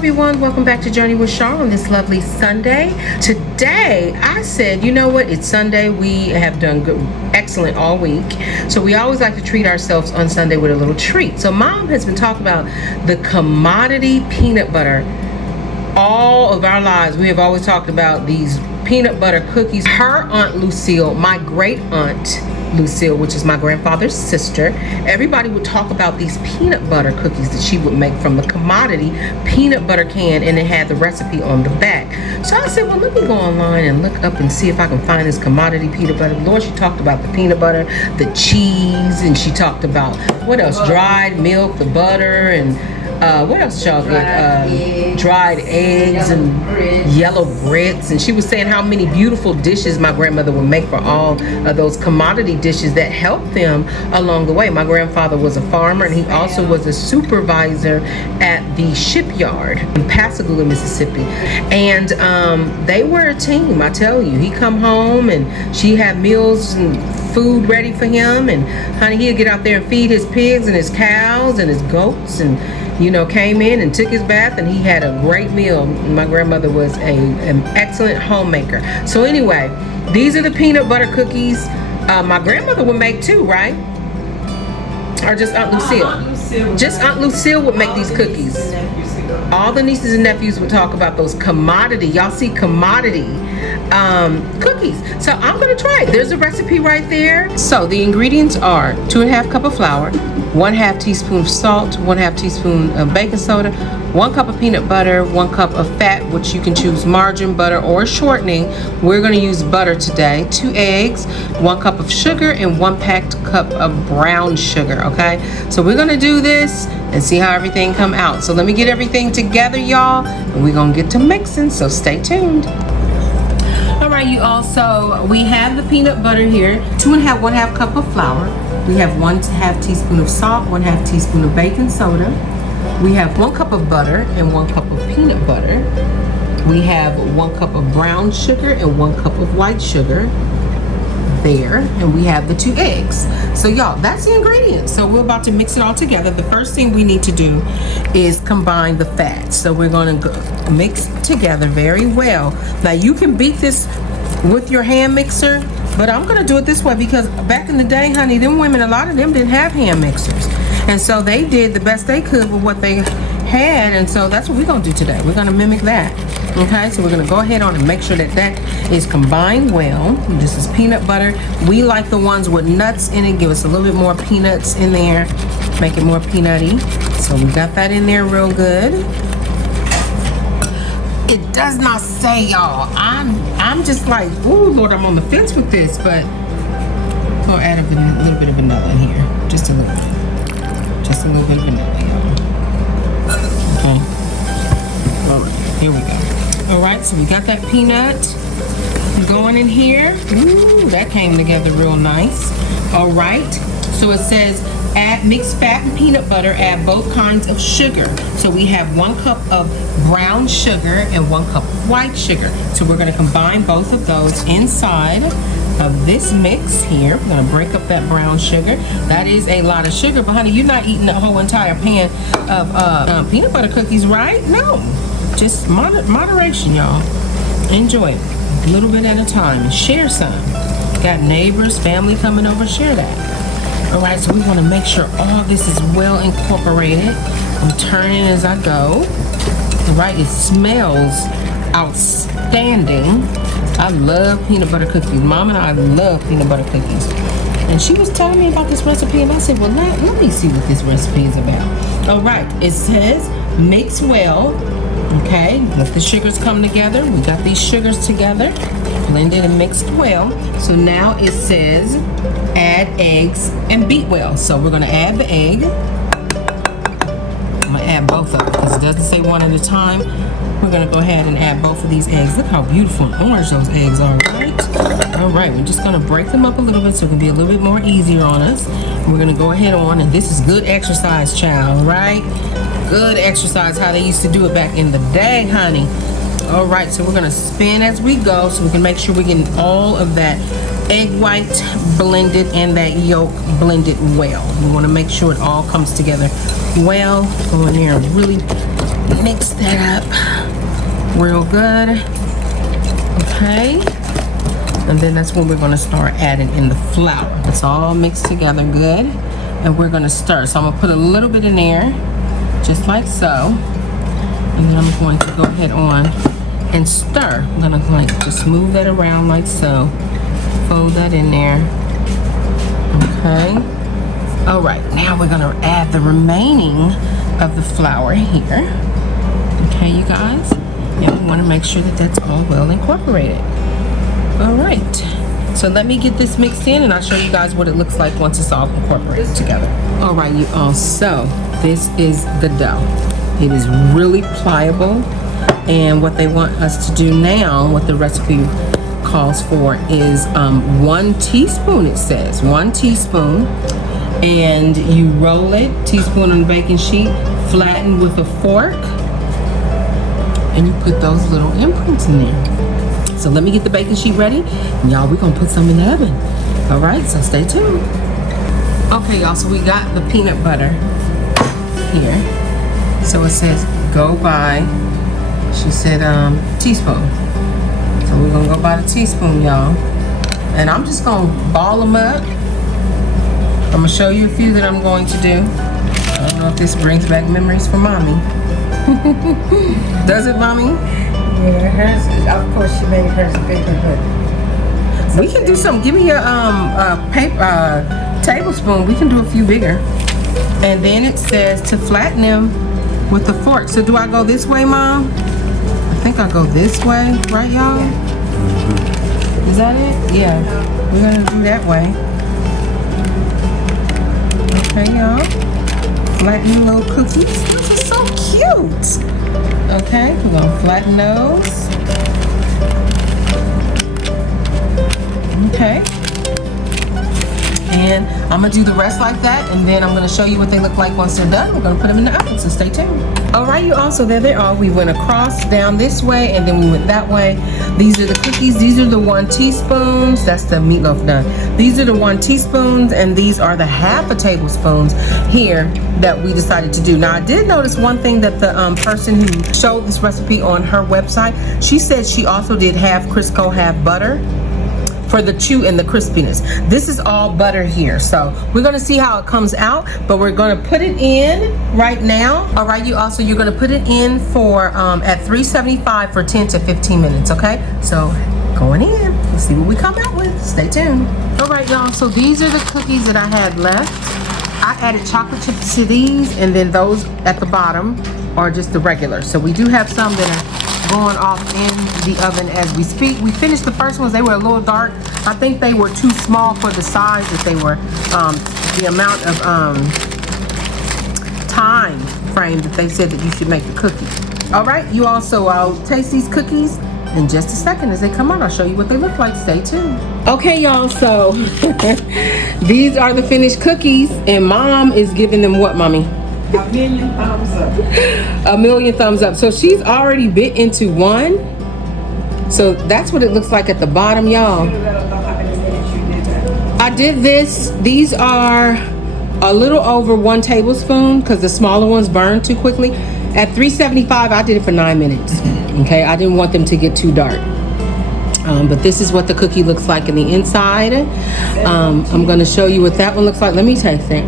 everyone, welcome back to Journey with Char on this lovely Sunday. Today I said, you know what, it's Sunday. We have done good, excellent all week, so we always like to treat ourselves on Sunday with a little treat. So Mom has been talking about the commodity peanut butter. All of our lives we have always talked about these peanut butter cookies. Her Aunt Lucille, my great aunt Lucille, which is my grandfather's sister, everybody would talk about these peanut butter cookies that she would make from the commodity peanut butter can, and it had the recipe on the back. So I said, well, let me go online and look up and see if I can find this commodity peanut butter. Lord, she talked about the peanut butter, the cheese, and she talked about what else? Dried milk, the butter, and what else y'all get? Dried eggs and yellow grits. And she was saying how many beautiful dishes my grandmother would make for all of those commodity dishes that helped them along the way. My grandfather was a farmer, and he also was a supervisor at the shipyard in Pascagoula, Mississippi. And they were a team, I tell you. He come home and she had meals and food ready for him, and honey, he'd get out there and feed his pigs and his cows and his goats, and came in and took his bath, and he had a great meal. My grandmother was an excellent homemaker. So anyway, these are the peanut butter cookies my grandmother would make too, right? Or just Aunt Lucille? Aunt Lucille. Just Aunt Lucille would make these cookies. All the nieces and nephews would talk about those commodity. Y'all see commodity cookies. So I'm gonna try it. There's a recipe right there. So the ingredients are 2½ cup of flour, 1/2 teaspoon of salt, 1/2 teaspoon of baking soda, 1 cup of peanut butter, 1 cup of fat, which you can choose margarine, butter, or shortening. We're gonna use butter today. 2 eggs, 1 cup of sugar, and 1 packed cup of brown sugar. Okay, so we're gonna do this and see how everything come out. So let me get everything together, y'all, and we're gonna get to mixing, so stay tuned. All right, you all, so we have the peanut butter here, 1/2 cup of flour. We have 1/2 teaspoon of salt, 1/2 teaspoon of baking soda. We have 1 cup of butter and 1 cup of peanut butter. We have 1 cup of brown sugar and 1 cup of white sugar there, and we have the 2 eggs. So y'all, that's the ingredients. So we're about to mix it all together. The first thing we need to do is combine the fats. So we're going to mix together very well. Now you can beat this with your hand mixer, but I'm going to do it this way because back in the day, honey, them women, a lot of them didn't have hand mixers, and so they did the best they could with what they had, and so that's what we're going to do today. We're going to mimic that. Okay, so we're going to go ahead on and make sure that that is combined well. This is peanut butter. We like the ones with nuts in it. Give us a little bit more peanuts in there, make it more peanutty. So we got that in there real good. It does not say, y'all. I'm just like, ooh, Lord, I'm on the fence with this, but we'll add a little bit of vanilla in here, just a little bit, just a little bit of vanilla, y'all. Okay. All right, here we go. All right, so we got that peanut going in here. Ooh, that came together real nice. All right, so it says add mixed fat and peanut butter, add both kinds of sugar. So we have 1 cup of brown sugar and 1 cup of white sugar. So we're gonna combine both of those inside of this mix here. We're gonna break up that brown sugar. That is a lot of sugar, but honey, you're not eating a whole entire pan of peanut butter cookies, right? No. Just moderation, y'all. Enjoy it a little bit at a time and share some. Got neighbors, family coming over, share that. All right, so we want to make sure all this is well incorporated. I'm turning as I go. All right, it smells outstanding. I love peanut butter cookies. Mom and I love peanut butter cookies. And she was telling me about this recipe, and I said, well, let me see what this recipe is about. All right, it says mix well. Okay, let the sugars come together. We got these sugars together, blended and mixed well. So now it says add eggs and beat well. So we're gonna add the egg. I'm gonna add both of them because it doesn't say one at a time. We're gonna go ahead and add both of these eggs. Look how beautiful and orange those eggs are, right? All right, we're just gonna break them up a little bit so it can be a little bit more easier on us. We're gonna go ahead on, and this is good exercise, child, right? Good exercise, how they used to do it back in the day, honey. All right, so we're gonna spin as we go so we can make sure we're getting all of that egg white blended and that yolk blended well. You want to make sure it all comes together well. Go in there and really mix that up real good. Okay. And then that's when we're going to start adding in the flour. It's all mixed together good. And we're going to stir. So I'm going to put a little bit in there, just like so. And then I'm going to go ahead on and stir. I'm going to like just move that around like so. Fold that in there. Okay. All right, now we're going to add the remaining of the flour here. Okay, you guys. And we want to make sure that that's all well incorporated. All right, so let me get this mixed in and I'll show you guys what it looks like once it's all incorporated together. All right, you all, so this is the dough. It is really pliable, and what they want us to do now, what the recipe calls for, is 1 teaspoon, it says, 1 teaspoon, and you roll it, teaspoon on the baking sheet, flatten with a fork, and you put those little imprints in there. So let me get the baking sheet ready. And y'all, we're gonna put some in the oven. All right, so stay tuned. Okay, y'all, so we got the peanut butter here. So it says go by, she said teaspoon. So we're gonna go by the teaspoon, y'all. And I'm just gonna ball them up. I'm gonna show you a few that I'm going to do. I don't know if this brings back memories for mommy. Does it, mommy? Yeah, hers is, of course she made hers bigger, but we can do some. Give me a paper tablespoon. We can do a few bigger. And then it says to flatten them with a fork. So do I go this way, Mom? I think I go this way, right, y'all? Yeah. Is that it? Yeah. We're gonna do that way. Okay, y'all. Flatten little cookies. Those are so cute. Okay, we're gonna flatten those. Okay. And I'm gonna do the rest like that, and then I'm gonna show you what they look like once they're done. We're gonna put them in the oven, so stay tuned. All right, you all, so there they are. We went across, down this way, and then we went that way. These are the cookies. These are the 1 teaspoons. That's the meatloaf done. These are the 1 teaspoons, and these are the half a tablespoons here that we decided to do. Now, I did notice one thing that the person who showed this recipe on her website, she said she also did half Crisco, half butter for the chew and the crispiness. This is all butter here, so we're gonna see how it comes out, but we're gonna put it in right now. All right, you also, you're gonna put it in for at 375 for 10 to 15 minutes, okay? So going in, let's see what we come out with. Stay tuned. All right, y'all, so these are the cookies that I had left. I added chocolate chips to these, and then those at the bottom are just the regular. So we do have some that are going off in the oven as we speak. We finished the first ones. They were a little dark. I think they were too small for the size that they were, the amount of time frame that they said that you should make the cookie. All right, you also, I'll taste these cookies in just a second. As they come out, I'll show you what they look like. Stay tuned. Okay, y'all, so these are the finished cookies, and Mom is giving them what, Mommy? 1,000,000 thumbs up. 1,000,000 thumbs up. So she's already bit into one. So that's what it looks like at the bottom, y'all. I did this. These are a little over 1 tablespoon because the smaller ones burn too quickly. At 375, I did it for 9 minutes. Okay, I didn't want them to get too dark. But this is what the cookie looks like in the inside. I'm going to show you what that one looks like. Let me taste it.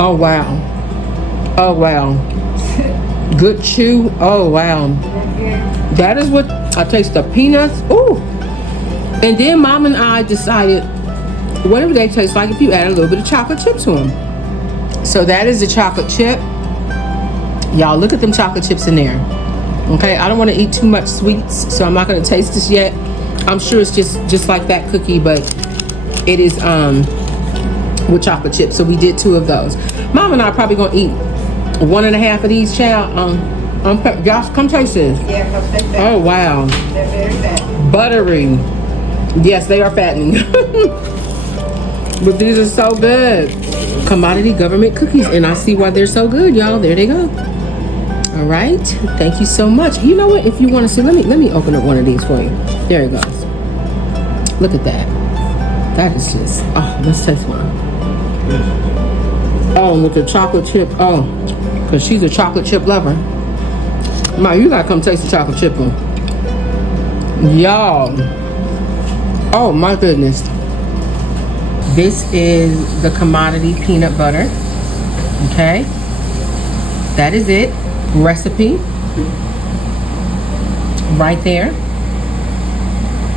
Oh, wow. Oh, wow. Good chew. Oh, wow. That is what I taste, the peanuts. Ooh. And then Mom and I decided whatever they taste like if you add a little bit of chocolate chip to them. So that is the chocolate chip. Y'all, look at them chocolate chips in there. Okay, I don't want to eat too much sweets, so I'm not going to taste this yet. I'm sure it's just like that cookie, but it is with chocolate chips. So we did 2 of those. Mom and I are probably going to eat 1.5 of these, child. Josh, come taste this. Yeah, come taste that. Oh, wow. They're very fat. Buttery. Yes, they are fattening. But these are so good. Commodity government cookies, and I see why they're so good, y'all. There they go. All right, thank you so much. You know what? If you want to see, let me open up one of these for you. There it goes. Look at that. that is just, oh, let's taste one. Oh, with the chocolate chip, oh, because she's a chocolate chip lover. Ma, you gotta come taste the chocolate chip one. Y'all. Oh my goodness. This is the commodity peanut butter. Okay. That is it. Recipe. Right there.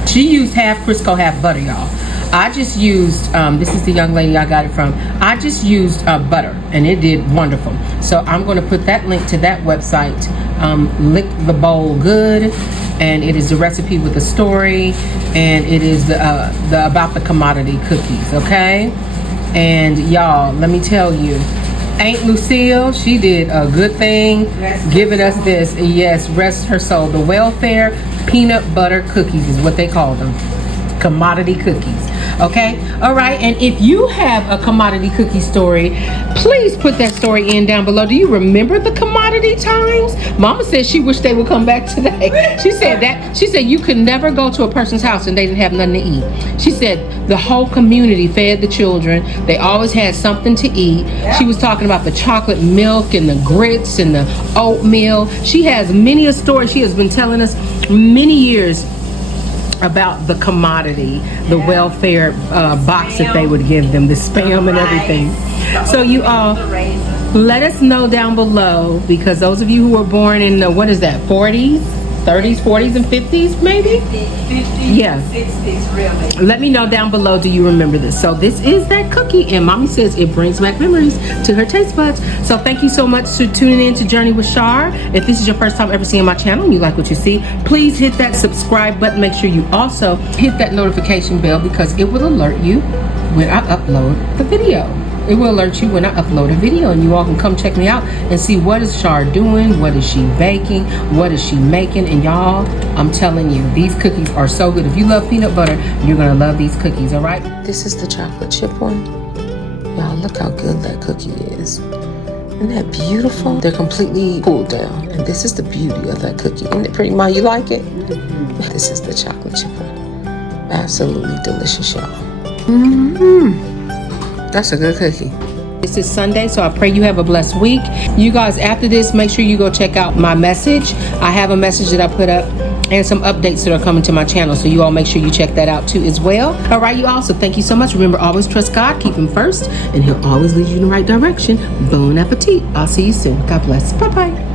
She used half Crisco, half butter, y'all. I just used, this is the young lady I got it from. I just used butter, and it did wonderful. So I'm going to put that link to that website. Lick the bowl good, and it is the recipe with the story, and it is the about the commodity cookies. Okay, and y'all, let me tell you, Aunt Lucille, she did a good thing giving us this. Yes, rest her soul. The welfare peanut butter cookies is what they call them. Commodity cookies. Okay, all right. And if you have a commodity cookie story, please put that story in down below. Do you remember the commodity times? Mama said she wished they would come back today. She said you could never go to a person's house and they didn't have nothing to eat. She said the whole community fed the children. They always had something to eat. She was talking about the chocolate milk and the grits and the oatmeal. She has many a story she has been telling us many years about the commodity, the welfare box that they would give them, the spam and everything. So you all, let us know down below, because those of you who were born in the, what is that, 40s, 30s, 40s, and 50s, maybe? 50s, yeah. 60s, really. Let me know down below, do you remember this? So this is that cookie, and Mommy says it brings back memories to her taste buds. So thank you so much for tuning in to Journey with Shar. If this is your first time ever seeing my channel and you like what you see, please hit that subscribe button. Make sure you also hit that notification bell, because it will alert you when I upload the video. It will alert you when I upload a video, and you all can come check me out and see what is Shar doing, what is she baking, what is she making. And y'all, I'm telling you, these cookies are so good. If you love peanut butter, you're gonna love these cookies. All right, this is the chocolate chip one. Y'all, look how good that cookie is. Isn't that beautiful? They're completely cooled down, and this is the beauty of that cookie. Isn't it pretty, Ma? You like it? This is the chocolate chip one. Absolutely delicious, y'all. That's a good cookie. This is Sunday, so I pray you have a blessed week. You guys, after this, make sure you go check out my message. I have a message that I put up and some updates that are coming to my channel, so you all make sure you check that out too as well. All right, you all, so thank you so much. Remember, always trust God, keep him first, and he'll always lead you in the right direction. Bon appetit. I'll see you soon. God bless. Bye-bye.